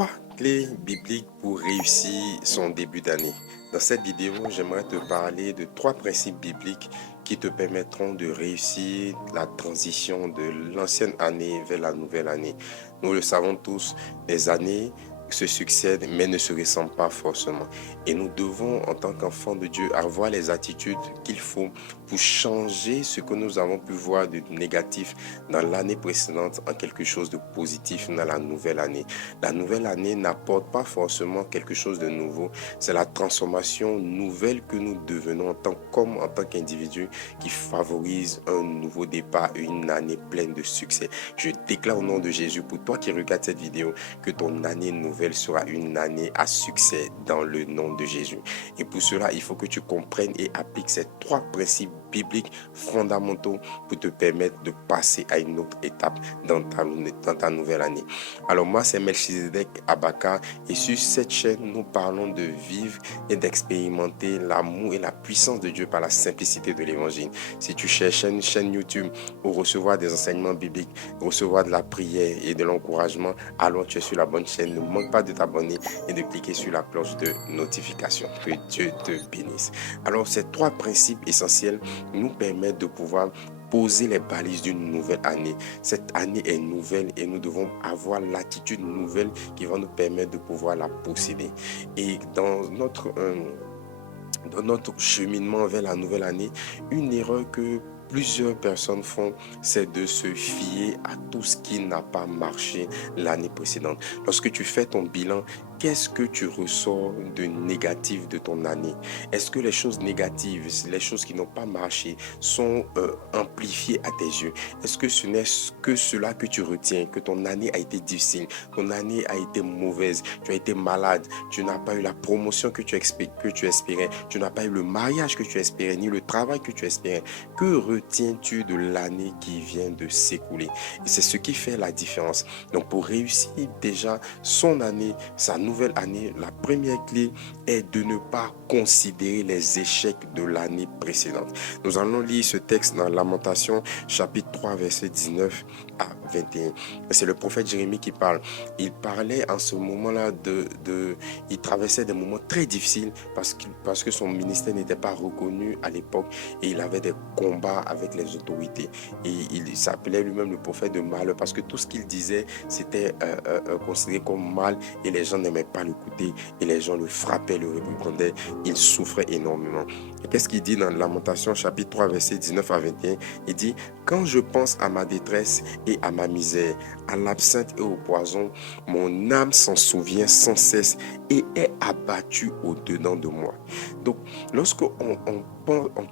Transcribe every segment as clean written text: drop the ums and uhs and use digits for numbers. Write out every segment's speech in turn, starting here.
3 clés bibliques pour réussir son début d'année. Dans cette vidéo, j'aimerais te parler de 3 principes bibliques qui te permettront de réussir la transition de l'ancienne année vers la nouvelle année. Nous le savons tous, les années se succèdent mais ne se ressemblent pas forcément. Et nous devons, en tant qu'enfants de Dieu, avoir les attitudes qu'il faut pour changer ce que nous avons pu voir de négatif dans l'année précédente en quelque chose de positif dans la nouvelle année. La nouvelle année n'apporte pas forcément quelque chose de nouveau. C'est la transformation nouvelle que nous devenons en tant qu'individu qui favorise un nouveau départ, une année pleine de succès. Je déclare au nom de Jésus pour toi qui regardes cette vidéo que ton année nouvelle sera une année à succès dans le nom de Jésus. Et pour cela, il faut que tu comprennes et appliques ces 3 principes bibliques fondamentaux pour te permettre de passer à une autre étape dans ta nouvelle année. Alors moi, c'est Melchizedek Abaka et sur cette chaîne, nous parlons de vivre et d'expérimenter l'amour et la puissance de Dieu par la simplicité de l'évangile. Si tu cherches une chaîne YouTube pour recevoir des enseignements bibliques, recevoir de la prière et de l'encouragement, alors tu es sur la bonne chaîne. Ne manque pas de t'abonner et de cliquer sur la cloche de notification. Que Dieu te bénisse. Alors, ces 3 principes essentiels nous permettent de pouvoir poser les balises d'une nouvelle année. Cette année est nouvelle et nous devons avoir l'attitude nouvelle qui va nous permettre de pouvoir la posséder. Et dans notre cheminement vers la nouvelle année, une erreur que plusieurs personnes font, c'est de se fier à tout ce qui n'a pas marché l'année précédente. Lorsque tu fais ton bilan, qu'est-ce que tu ressors de négatif de ton année? Est-ce que les choses négatives, les choses qui n'ont pas marché sont amplifiées à tes yeux? Est-ce que ce n'est que cela que tu retiens, que ton année a été difficile, ton année a été mauvaise, tu as été malade, tu n'as pas eu la promotion que tu espérais, tu n'as pas eu le mariage que tu espérais, ni le travail que tu espérais? Que retiens-tu de l'année qui vient de s'écouler? Et c'est ce qui fait la différence. Donc pour réussir déjà son année, sa nouvelle année, la première clé est de ne pas considérer les échecs de l'année précédente. Nous allons lire ce texte dans Lamentation chapitre 3 verset 19 à 21. C'est le prophète Jérémie qui parle. Il parlait en ce moment-là il traversait des moments très difficiles parce que son ministère n'était pas reconnu à l'époque et il avait des combats avec les autorités. Et il s'appelait lui-même le prophète de malheur parce que tout ce qu'il disait, c'était considéré comme mal et les gens n'aimaient pas l'écouter et les gens le frappaient, le réprimandaient. Il souffrait énormément. Et qu'est-ce qu'il dit dans Lamentation chapitre 3 verset 19 à 21? Il dit: quand je pense à ma détresse et à ma misère, à l'absinthe et au poison, mon âme s'en souvient sans cesse et est abattue au-dedans de moi. Donc, lorsqu'on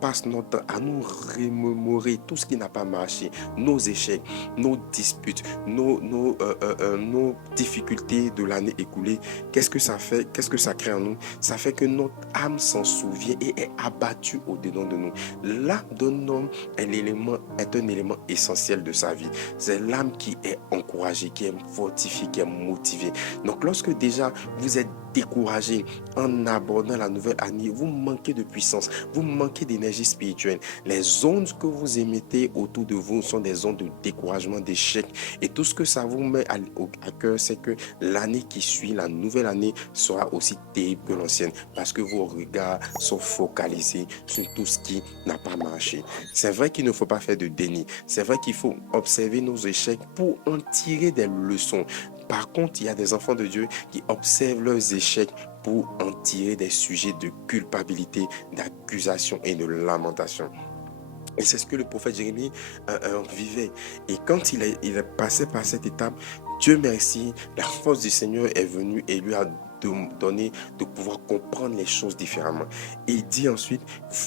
passe notre temps à nous remémorer tout ce qui n'a pas marché, nos échecs, nos disputes, nos difficultés de l'année écoulée, qu'est-ce que ça fait? Qu'est-ce que ça crée en nous? Ça fait que notre âme s'en souvient et est abattue au-dedans de nous. L'âme d'un homme est un élément essentiel de sa vie. C'est l'âme qui est encouragée, qui est fortifiée, qui est motivée. Donc, lorsque déjà vous êtes découragé en abordant la nouvelle année, vous manquez de puissance, vous manquez d'énergie spirituelle. Les ondes que vous émettez autour de vous sont des ondes de découragement, d'échec. Et tout ce que ça vous met à cœur, c'est que l'année qui suit, la nouvelle année, sera aussi terrible que l'ancienne parce que vos regards sont focalisés sur tout ce qui n'a pas marché. C'est vrai qu'il ne faut pas faire de déni. C'est vrai qu'il faut observer nos échecs pour en tirer des leçons. Par contre, il y a des enfants de Dieu qui observent leurs échecs pour en tirer des sujets de culpabilité, d'accusation et de lamentation. Et c'est ce que le prophète Jérémie vivait. Et quand il est passé par cette étape, Dieu merci, la force du Seigneur est venue et lui a donné de pouvoir comprendre les choses différemment. Et il dit ensuite: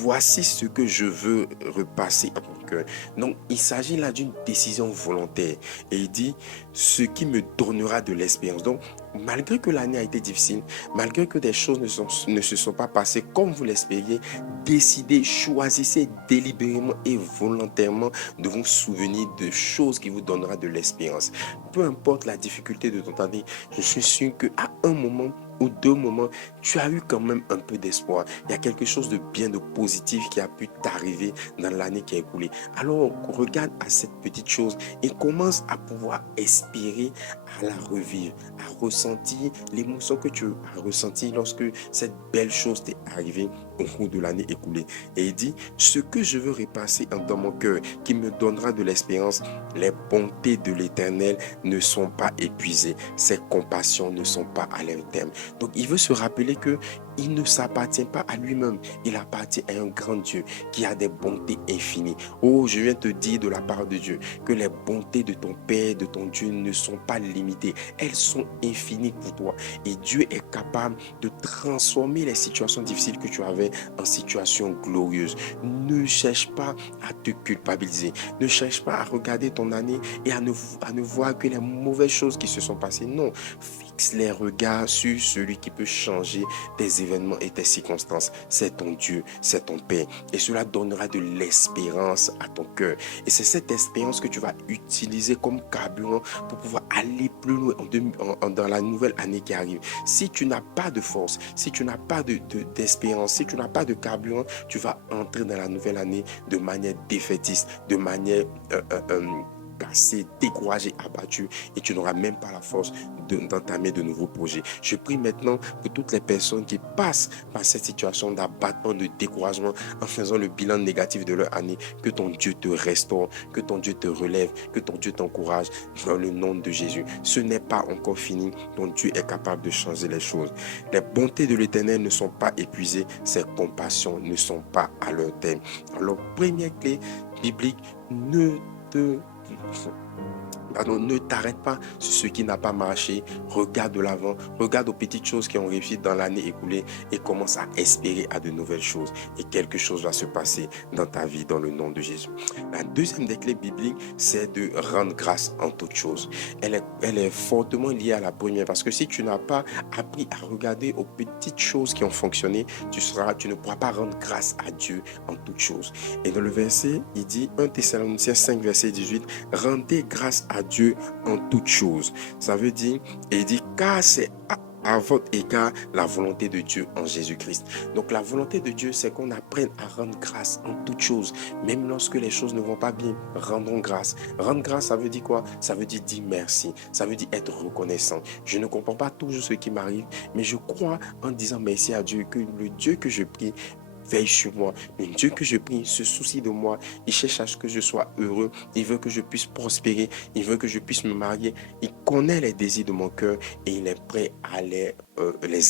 voici ce que je veux repasser à mon cœur. Donc il s'agit là d'une décision volontaire. Et il dit: ce qui me donnera de l'espérance. Donc malgré que l'année a été difficile, malgré que des choses ne se sont pas passées comme vous l'espériez, décidez, choisissez délibérément et volontairement de vous souvenir de choses qui vous donnera de l'espérance. Peu importe la difficulté de ton année, je suis sûr qu'à un moment, ou deux moments, tu as eu quand même un peu d'espoir. Il y a quelque chose de bien, de positif qui a pu t'arriver dans l'année qui a écoulé. Alors, regarde à cette petite chose et commence à pouvoir espérer à la revivre, à ressentir l'émotion que tu as ressentie lorsque cette belle chose t'est arrivée au cours de l'année écoulée. Et il dit, ce que je veux repasser dans mon cœur, qui me donnera de l'espérance, les bontés de l'Éternel ne sont pas épuisées, ses compassions ne sont pas à leur terme. Donc il veut se rappeler que il ne s'appartient pas à lui-même, il appartient à un grand Dieu qui a des bontés infinies. Oh, je viens te dire de la part de Dieu que les bontés de ton Père, de ton Dieu ne sont pas limitées, elles sont infinies pour toi. Et Dieu est capable de transformer les situations difficiles que tu avais en situations glorieuses. Ne cherche pas à te culpabiliser, ne cherche pas à regarder ton année et à ne voir que les mauvaises choses qui se sont passées. Non, fixe les regards sur celui qui peut changer tes événements et tes circonstances. C'est ton Dieu, c'est ton Père. Et cela donnera de l'espérance à ton cœur. Et c'est cette espérance que tu vas utiliser comme carburant pour pouvoir aller plus loin dans la nouvelle année qui arrive. Si tu n'as pas de force, si tu n'as pas d'espérance, si tu n'as pas de carburant, tu vas entrer dans la nouvelle année de manière défaitiste, de manière cassé, découragé, abattu, et tu n'auras même pas la force d'entamer de nouveaux projets. Je prie maintenant pour toutes les personnes qui passent par cette situation d'abattement, de découragement en faisant le bilan négatif de leur année, que ton Dieu te restaure, que ton Dieu te relève, que ton Dieu t'encourage dans le nom de Jésus. Ce n'est pas encore fini, ton Dieu est capable de changer les choses. Les bontés de l'Éternel ne sont pas épuisées, ses compassions ne sont pas à leur terme. Alors, première clé biblique, ne t'arrête pas sur ce qui n'a pas marché. Regarde de l'avant, regarde aux petites choses qui ont réussi dans l'année écoulée et commence à espérer à de nouvelles choses. Et quelque chose va se passer dans ta vie dans le nom de Jésus. La deuxième des clés bibliques, c'est de rendre grâce en toutes choses. Elle est fortement liée à la première parce que si tu n'as pas appris à regarder aux petites choses qui ont fonctionné, tu ne pourras pas rendre grâce à Dieu en toutes choses. Et dans le verset, il dit 1 Thessaloniciens 5, verset 18, rendez grâce à Dieu en toutes choses. Ça veut dire, et il dit, car c'est à votre égard la volonté de Dieu en Jésus-Christ. Donc la volonté de Dieu, c'est qu'on apprenne à rendre grâce en toutes choses. Même lorsque les choses ne vont pas bien, rendons grâce. Rendre grâce, ça veut dire quoi? Ça veut dire merci. Ça veut dire être reconnaissant. Je ne comprends pas toujours ce qui m'arrive, mais je crois en disant merci à Dieu que le Dieu que je prie veille sur moi. Le Dieu que je prie se soucie de moi. Il cherche à ce que je sois heureux. Il veut que je puisse prospérer. Il veut que je puisse me marier. Il connaît les désirs de mon cœur et il est prêt à les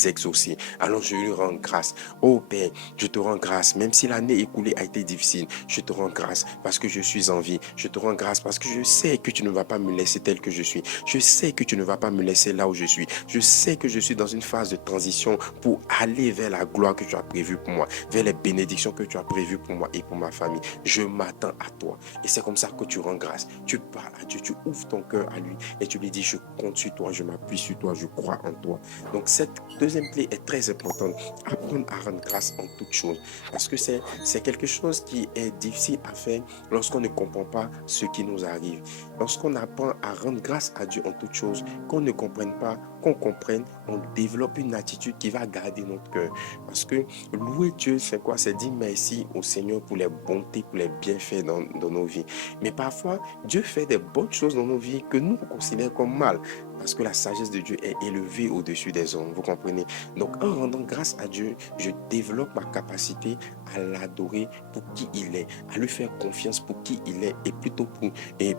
exaucer. Alors je lui rends grâce. Oh Père, je te rends grâce. Même si l'année écoulée a été difficile, je te rends grâce parce que je suis en vie. Je te rends grâce parce que je sais que tu ne vas pas me laisser tel que je suis. Je sais que tu ne vas pas me laisser là où je suis. Je sais que je suis dans une phase de transition pour aller vers la gloire que tu as prévue pour moi, vers les bénédictions que tu as prévues pour moi et pour ma famille. Je m'attends à toi. Et c'est comme ça que tu rends grâce. Tu parles à Dieu, tu ouvres ton cœur à lui et tu lui dis, je compte sur toi, je m'appuie sur toi, je crois en toi. Donc cette deuxième clé est très importante. Apprendre à rendre grâce en toutes choses. Parce que c'est quelque chose qui est difficile à faire lorsqu'on ne comprend pas ce qui nous arrive. Lorsqu'on apprend à rendre grâce à Dieu en toutes choses, qu'on ne comprenne pas, qu'on comprenne, on développe une attitude qui va garder notre cœur. Parce que louer Dieu, c'est quoi? C'est dire merci au Seigneur pour les bontés, pour les bienfaits dans nos vies. Mais parfois, Dieu fait des bonnes choses dans nos vies que nous considérons comme mal. Parce que la sagesse de Dieu est élevée au-dessus des hommes. Vous comprenez? Donc, en rendant grâce à Dieu, je développe ma capacité à l'adorer pour qui il est, à lui faire confiance pour qui il est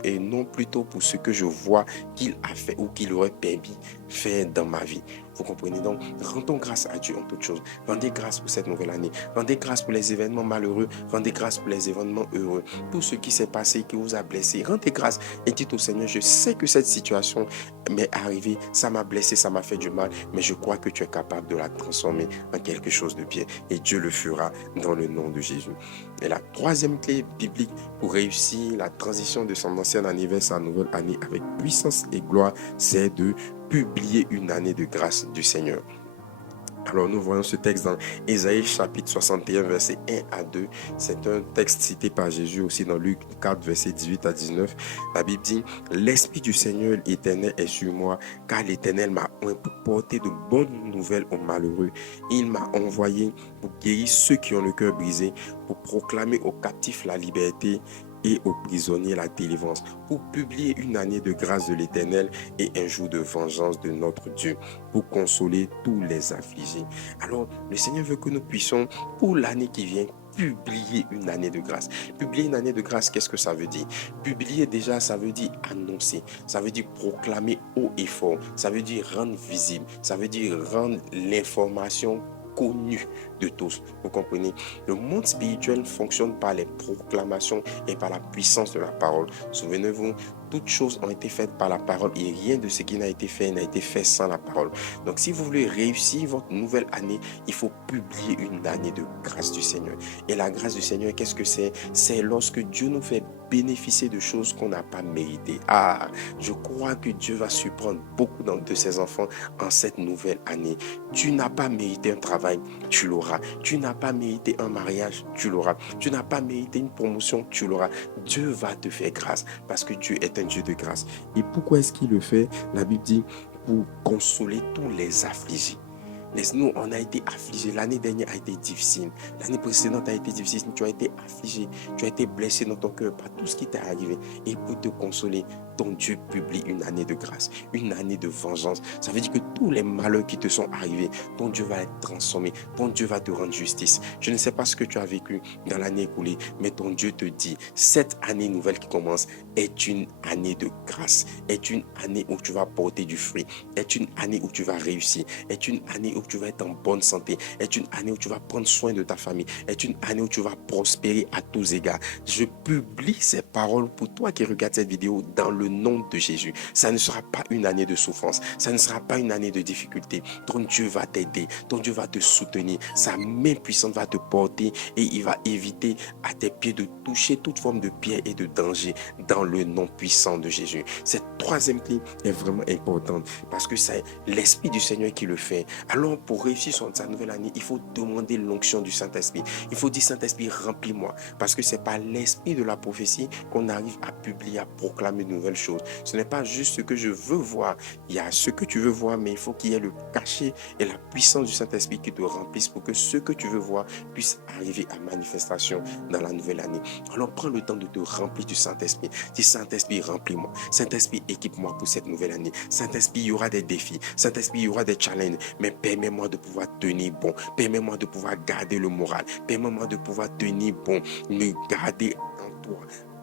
et non plutôt pour ce que je vois qu'il a fait ou qu'il aurait permis faire dans ma vie. Vous comprenez? Donc, rendons grâce à Dieu en toutes choses. Rendez grâce pour cette nouvelle année. Rendez grâce pour les événements malheureux. Rendez grâce pour les événements heureux. Tout ce qui s'est passé, qui vous a blessé. Rendez grâce et dites au Seigneur, je sais que cette situation m'est arrivée, ça m'a blessé, ça m'a fait du mal, mais je crois que tu es capable de la transformer en quelque chose de bien. Et Dieu le fera dans le nom de Jésus. Et la troisième clé biblique pour réussir la transition de son ancien année vers sa nouvelle année avec puissance et gloire, c'est de publier une année de grâce du Seigneur. Alors nous voyons ce texte dans Ésaïe chapitre 61 verset 1 à 2. C'est un texte cité par Jésus aussi dans Luc 4 verset 18 à 19. La Bible dit: l'Esprit du Seigneur éternel est sur moi, car l'Éternel m'a oint pour porter de bonnes nouvelles aux malheureux. Il m'a envoyé pour guérir ceux qui ont le cœur brisé, pour proclamer aux captifs la liberté et aux prisonniers la délivrance, pour publier une année de grâce de l'Éternel et un jour de vengeance de notre Dieu, pour consoler tous les affligés. Alors, le Seigneur veut que nous puissions, pour l'année qui vient, publier une année de grâce. Publier une année de grâce, qu'est-ce que ça veut dire? Publier déjà, ça veut dire annoncer, ça veut dire proclamer haut et fort, ça veut dire rendre visible, ça veut dire rendre l'information connue de tous. Vous comprenez? Le monde spirituel fonctionne par les proclamations et par la puissance de la parole. Souvenez-vous, toutes choses ont été faites par la parole et rien de ce qui n'a été fait sans la parole. Donc si vous voulez réussir votre nouvelle année, il faut publier une année de grâce du Seigneur. Et la grâce du Seigneur, qu'est-ce que c'est? C'est lorsque Dieu nous fait bénéficier de choses qu'on n'a pas méritées. Ah, je crois que Dieu va surprendre beaucoup de ses enfants en cette nouvelle année. Tu n'as pas mérité un travail, tu l'auras. Tu n'as pas mérité un mariage, tu l'auras. Tu n'as pas mérité une promotion, tu l'auras. Dieu va te faire grâce parce que Dieu est un Dieu de grâce. Et pourquoi est-ce qu'il le fait? La Bible dit: pour consoler tous les affligés. Nous, on a été affligés. L'année dernière a été difficile. L'année précédente a été difficile. Tu as été affligé. Tu as été blessé dans ton cœur par tout ce qui t'est arrivé. Et pour te consoler, ton Dieu publie une année de grâce, une année de vengeance. Ça veut dire que tous les malheurs qui te sont arrivés, ton Dieu va être transformé. Ton Dieu va te rendre justice. Je ne sais pas ce que tu as vécu dans l'année écoulée, mais ton Dieu te dit, cette année nouvelle qui commence est une année de grâce, est une année où tu vas porter du fruit, est une année où tu vas réussir, est une année où tu vas être en bonne santé, est une année où tu vas prendre soin de ta famille, est une année où tu vas prospérer à tous égards. Je publie ces paroles pour toi qui regardes cette vidéo dans le nom de Jésus. Ça ne sera pas une année de souffrance, ça ne sera pas une année de difficulté. Ton Dieu va t'aider, ton Dieu va te soutenir, sa main puissante va te porter et il va éviter à tes pieds de toucher toute forme de pierre et de danger dans le nom puissant de Jésus. Cette troisième clé est vraiment importante parce que c'est l'Esprit du Seigneur qui le fait. Alors pour réussir sa nouvelle année, il faut demander l'onction du Saint-Esprit. Il faut dire: Saint-Esprit, remplis-moi, parce que c'est par l'Esprit de la prophétie qu'on arrive à publier, à proclamer de nouvelles choses. Ce n'est pas juste ce que je veux voir. Il y a ce que tu veux voir, mais il faut qu'il y ait le cachet et la puissance du Saint-Esprit qui te remplissent pour que ce que tu veux voir puisse arriver à manifestation dans la nouvelle année. Alors prends le temps de te remplir du Saint-Esprit. Dis: Saint-Esprit, remplis-moi. Saint-Esprit, équipe-moi pour cette nouvelle année. Saint-Esprit, il y aura des défis. Saint-Esprit, il y aura des challenges, mais permets-moi de pouvoir tenir bon. Permets-moi de pouvoir garder le moral. Permets-moi de pouvoir tenir bon, me garder en toi,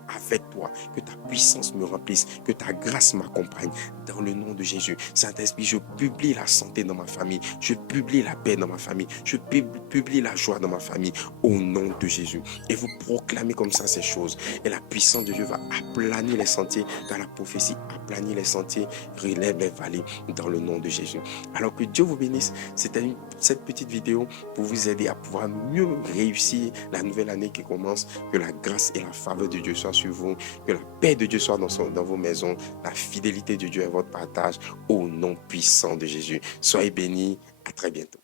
avec toi, que ta puissance me remplisse, que ta grâce m'accompagne dans le nom de Jésus. Saint-Esprit, je publie la santé dans ma famille, je publie la paix dans ma famille, je publie la joie dans ma famille au nom de Jésus. Et vous proclamez comme ça ces choses et la puissance de Dieu va aplanir les sentiers, car la prophétie aplanit les sentiers, relève les vallées dans le nom de Jésus. Alors que Dieu vous bénisse. C'était cette petite vidéo pour vous aider à pouvoir mieux réussir la nouvelle année qui commence. Que la grâce et la faveur de Dieu soient sur vous, que la paix de Dieu soit dans vos maisons, la fidélité de Dieu est votre partage au nom puissant de Jésus. Soyez bénis, à très bientôt.